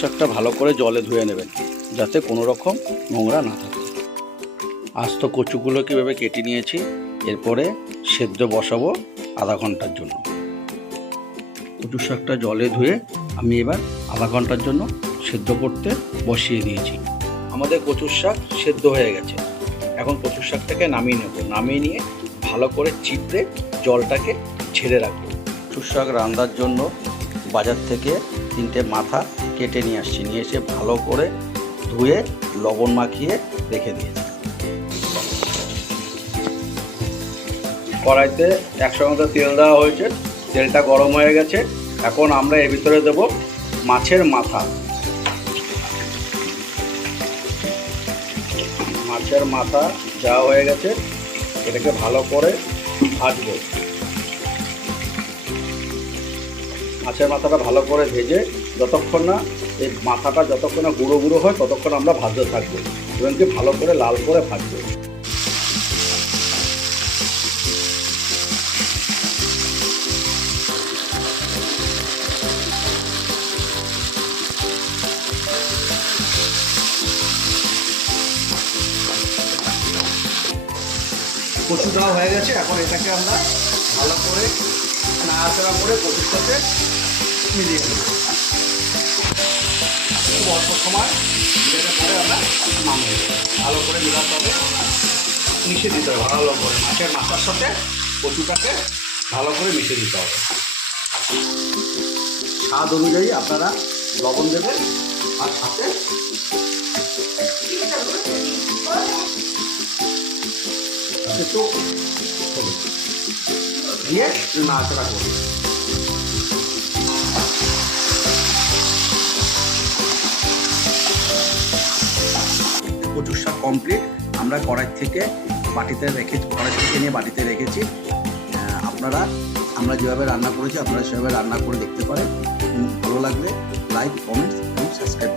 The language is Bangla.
শাকটা ভালো করে জলে ধুয়ে নেবেন, যাতে কোনো রকম নোংরা না থাকে। আস্ত কচুগুলো কীভাবে কেটে নিয়েছি, এরপরে সেদ্ধ বসাবো আধা ঘণ্টার জন্য। কচু শাকটা জলে ধুয়ে আমি এবার আধা ঘণ্টার জন্য সেদ্ধ করতে বসিয়ে দিয়েছি। আমাদের কচুর শাক সেদ্ধ হয়ে গেছে। এখন কচুর শাকটাকে নামিয়ে নেব। নামিয়ে নিয়ে ভালো করে চিপড়ে জলটাকে ছেড়ে রাখব। কচুর শাক রান্নার জন্য বাজার থেকে তিনটে মাথা কেটে নিয়ে আসছি। নিয়ে এসে ভালো করে ধুয়ে, লবণ মাখিয়ে রেখে দিয়েছি। কড়াইতে একশো মতো তেল দেওয়া হয়েছে। তেলটা গরম হয়ে গেছে। এখন আমরা এর ভিতরে দেব মাছের মাথা। মাছের মাথা দেওয়া হয়ে গেছে, এটাকে ভালো করে ভাজবো। মাছের মাথাটা ভালো করে ভেজে যতক্ষণ না এই মাথাটা যতক্ষণ না গুঁড়ো গুঁড়ো হয়, ততক্ষণ আমরা ভাজতে থাকব। এবং কি ভালো করে লাল করে ভাজবো। কচুটাও হয়ে গেছে, এখন এটাকে আমরা ভালো করে নাড়াচাড়া করে কচুর সাথে মিলিয়ে দেবো খুব অল্প সময় মিলানোর পরে আমরা নামিয়ে দেবো ভালো করে মিলাতে হবে। মিশিয়ে দিতে হবে, ভালো করে মাছের মাথার সাথে কচুটাকে ভালো করে মিশিয়ে দিতে হবে। স্বাদ অনুযায়ী আপনারা লবণ দেবেন আর সাথে একটু দিয়ে নাড়াচাড়া করবে কচুর কমপ্লিট আমরা কড়াই থেকে বাটিতে রেখে, কড়াই থেকে নিয়ে বাটিতে রেখেছি। আপনারা, আমরা যেভাবে রান্না করেছি, আপনারা সেভাবে রান্না করে দেখতে পারেন। ভালো লাগলে লাইক কমেন্টস এবং সাবস্ক্রাইব